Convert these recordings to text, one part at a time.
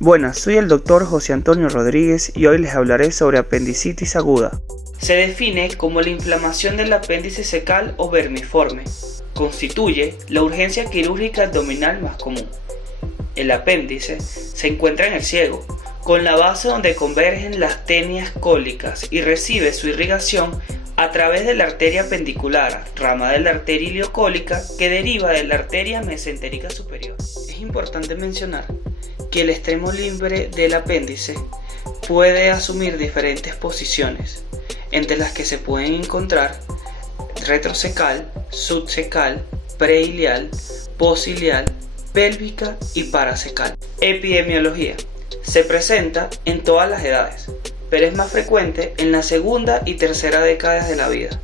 Buenas, soy el doctor José Antonio Rodríguez y hoy les hablaré sobre apendicitis aguda. Se define como la inflamación del apéndice secal o vermiforme. Constituye la urgencia quirúrgica abdominal más común. El apéndice se encuentra en el ciego, con la base donde convergen las tenias cólicas y recibe su irrigación a través de la arteria apendicular, rama de la arteria iliocólica que deriva de la arteria mesentérica superior. Es importante mencionar que el extremo libre del apéndice puede asumir diferentes posiciones, entre las que se pueden encontrar retrocecal, subcecal, preilial, posilial, pélvica y paracecal. Epidemiología. Se presenta en todas las edades, pero es más frecuente en la segunda y tercera décadas de la vida.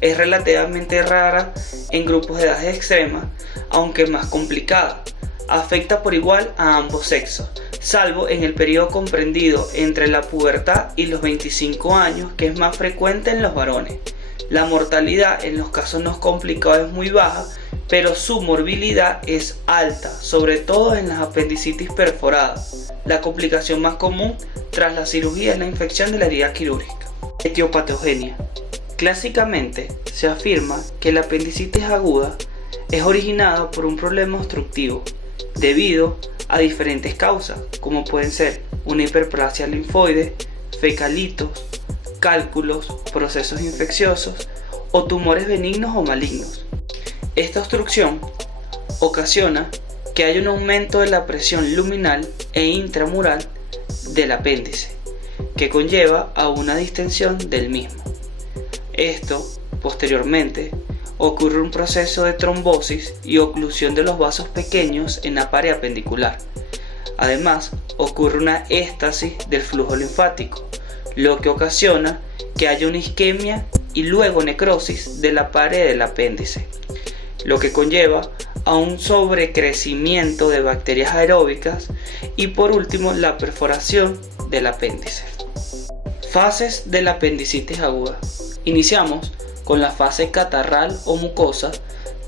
Es relativamente rara en grupos de edades extremas, aunque más complicada. Afecta por igual a ambos sexos, salvo en el periodo comprendido entre la pubertad y los 25 años, que es más frecuente en los varones. La mortalidad en los casos no complicados es muy baja, pero su morbilidad es alta, sobre todo en las apendicitis perforadas. La complicación más común tras la cirugía es la infección de la herida quirúrgica. Etiopatogenia. Clásicamente se afirma que la apendicitis aguda es originada por un problema obstructivo, debido a diferentes causas, como pueden ser una hiperplasia linfoide, fecalitos, cálculos, procesos infecciosos o tumores benignos o malignos. Esta obstrucción ocasiona que haya un aumento de la presión luminal e intramural del apéndice, que conlleva a una distensión del mismo. Esto, posteriormente, ocurre un proceso de trombosis y oclusión de los vasos pequeños en la pared apendicular. Además, ocurre una éstasis del flujo linfático, lo que ocasiona que haya una isquemia y luego necrosis de la pared del apéndice, lo que conlleva a un sobrecrecimiento de bacterias aeróbicas y por último la perforación del apéndice. Fases de la apendicitis aguda. Iniciamos con la fase catarral o mucosa,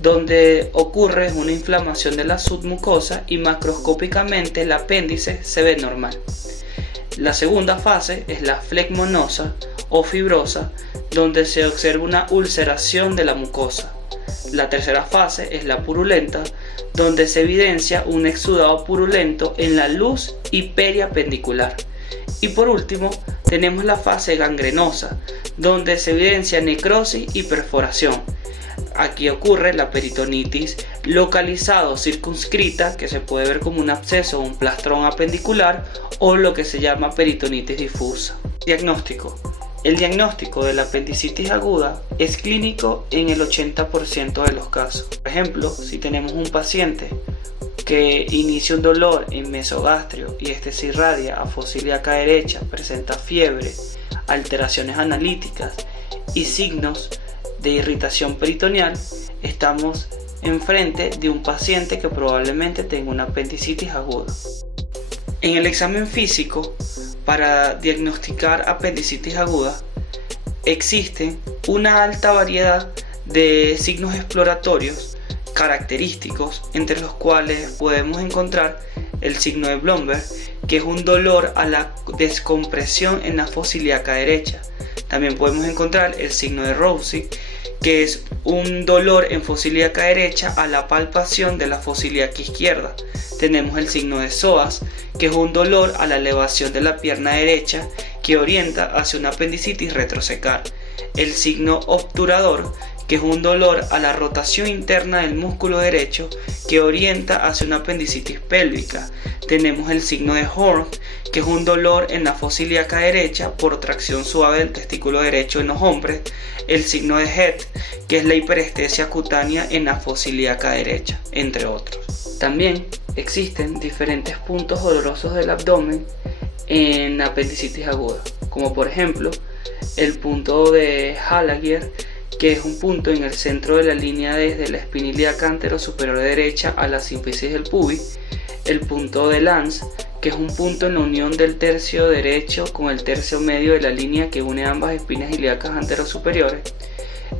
donde ocurre una inflamación de la submucosa y macroscópicamente el apéndice se ve normal. La segunda fase es la flegmonosa o fibrosa, donde se observa una ulceración de la mucosa. La tercera fase es la purulenta, donde se evidencia un exudado purulento en la luz y periapendicular. Y por último, tenemos la fase gangrenosa, donde se evidencia necrosis y perforación. Aquí ocurre la peritonitis localizada o circunscrita, que se puede ver como un absceso o un plastrón apendicular, o lo que se llama peritonitis difusa. Diagnóstico. El diagnóstico de la apendicitis aguda es clínico en el 80% de los casos. Por ejemplo, si tenemos un paciente que inicia un dolor en mesogastrio y este se irradia a fosa ilíaca derecha, presenta fiebre, alteraciones analíticas y signos de irritación peritoneal, estamos enfrente de un paciente que probablemente tenga una apendicitis aguda. En el examen físico, para diagnosticar apendicitis aguda, existe una alta variedad de signos exploratorios característicos, entre los cuales podemos encontrar el signo de Blomberg, que es un dolor a la descompresión en la fosa ilíaca derecha. También podemos encontrar el signo de Rossi, que es un dolor en fosa ilíaca derecha a la palpación de la fosa ilíaca izquierda. Tenemos el signo de Psoas, que es un dolor a la elevación de la pierna derecha que orienta hacia una apendicitis retrocecal. El signo obturador, que es un dolor a la rotación interna del músculo derecho que orienta hacia una apendicitis pélvica. Tenemos el signo de Horn, que es un dolor en la fosa ilíaca derecha por tracción suave del testículo derecho en los hombres. El signo de Head, que es la hiperestesia cutánea en la fosa ilíaca derecha, entre otros. También existen diferentes puntos dolorosos del abdomen en la apendicitis aguda, como por ejemplo el punto de Halagier, que es un punto en el centro de la línea desde la espina ilíaca anterosuperior derecha a la sínfisis del pubis, el punto de Lanz, que es un punto en la unión del tercio derecho con el tercio medio de la línea que une ambas espinas ilíacas anterosuperiores,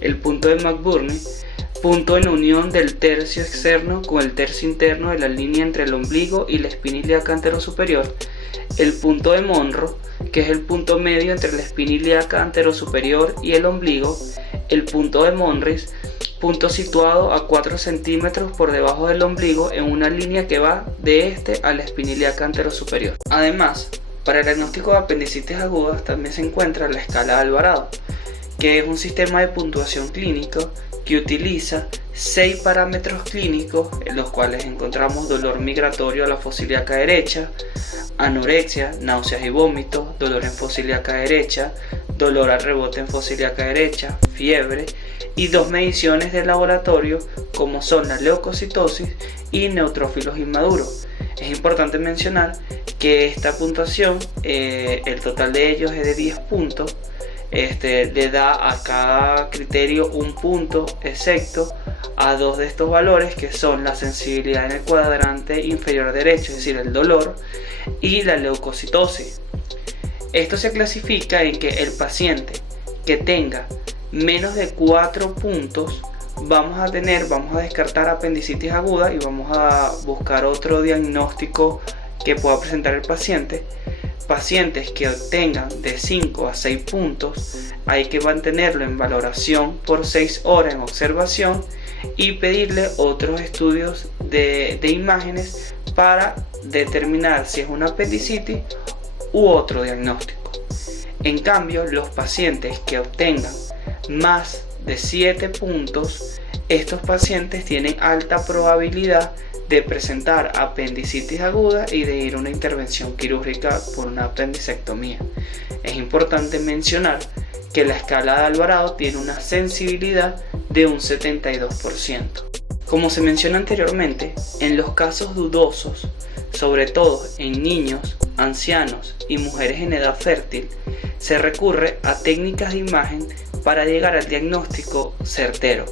el punto de McBurney, punto en la unión del tercio externo con el tercio interno de la línea entre el ombligo y la espina ilíaca anterosuperior, el punto de Monro, que es el punto medio entre la espina ilíaca anterosuperior y el ombligo, el punto de Monris, punto situado a 4 centímetros por debajo del ombligo en una línea que va de este a la espina ilíaca anterosuperior. Además, para el diagnóstico de apendicitis aguda también se encuentra la escala de Alvarado, que es un sistema de puntuación clínico que utiliza 6 parámetros clínicos, en los cuales encontramos dolor migratorio a la fosa ilíaca derecha, anorexia, náuseas y vómitos, dolor en fosa ilíaca derecha, dolor al rebote en fosa ilíaca derecha, fiebre, y 2 mediciones de laboratorio como son la leucocitosis y neutrófilos inmaduros. Es importante mencionar que esta puntuación, el total de ellos es de 10 puntos. Le da a cada criterio un punto excepto a 2 de estos valores, que son la sensibilidad en el cuadrante inferior derecho, es decir, el dolor, y la leucocitosis. Esto se clasifica en que el paciente que tenga menos de 4 puntos vamos a descartar apendicitis aguda y vamos a buscar otro diagnóstico que pueda presentar el paciente. Pacientes que obtengan de 5 a 6 puntos hay que mantenerlo en valoración por 6 horas en observación y pedirle otros estudios de imágenes para determinar si es una apendicitis u otro diagnóstico. En cambio, los pacientes que obtengan más de 7 puntos, estos pacientes tienen alta probabilidad de presentar apendicitis aguda y de ir a una intervención quirúrgica por una apendicectomía. Es importante mencionar que la escala de Alvarado tiene una sensibilidad de un 72%. Como se menciona anteriormente, en los casos dudosos, sobre todo en niños, ancianos y mujeres en edad fértil, se recurre a técnicas de imagen para llegar al diagnóstico certero.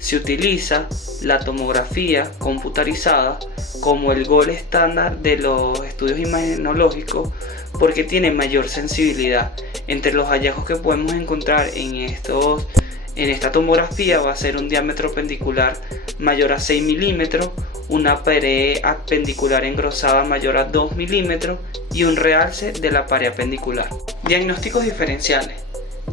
Se utiliza la tomografía computarizada como el gold estándar de los estudios imagenológicos porque tiene mayor sensibilidad. Entre los hallazgos que podemos encontrar en esta tomografía va a ser un diámetro apendicular mayor a 6 milímetros, una pared apendicular engrosada mayor a 2 milímetros y un realce de la pared apendicular. Diagnósticos diferenciales.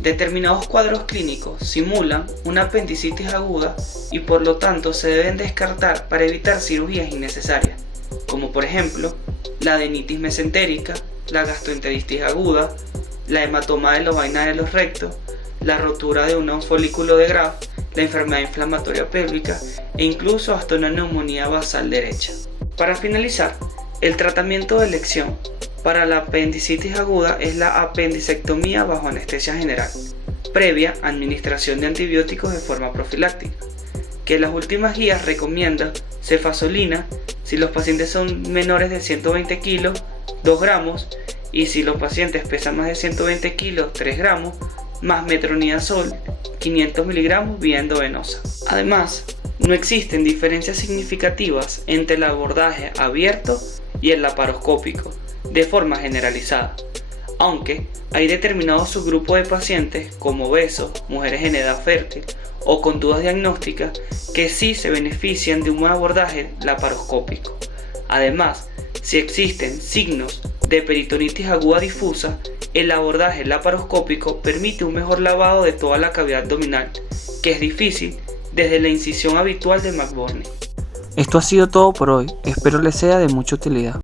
Determinados cuadros clínicos simulan una apendicitis aguda y por lo tanto se deben descartar para evitar cirugías innecesarias, como por ejemplo la adenitis mesentérica, la gastroenteritis aguda, la hematoma de la vaina de los rectos, la rotura de un folículo de Graf, la enfermedad inflamatoria pélvica e incluso hasta una neumonía basal derecha. Para finalizar, el tratamiento de elección para la apendicitis aguda es la apendicectomía bajo anestesia general, previa administración de antibióticos de forma profiláctica, que las últimas guías recomiendan cefazolina si los pacientes son menores de 120 kilos, 2 gramos, y si los pacientes pesan más de 120 kilos, 3 gramos, más metronidazol, 500 miligramos vía endovenosa. Además, no existen diferencias significativas entre el abordaje abierto y el laparoscópico, de forma generalizada, aunque hay determinados subgrupos de pacientes como obesos, mujeres en edad fértil o con dudas diagnósticas que sí se benefician de un abordaje laparoscópico. Además, si existen signos de peritonitis aguda difusa, el abordaje laparoscópico permite un mejor lavado de toda la cavidad abdominal, que es difícil desde la incisión habitual de McBurney. Esto ha sido todo por hoy, espero les sea de mucha utilidad.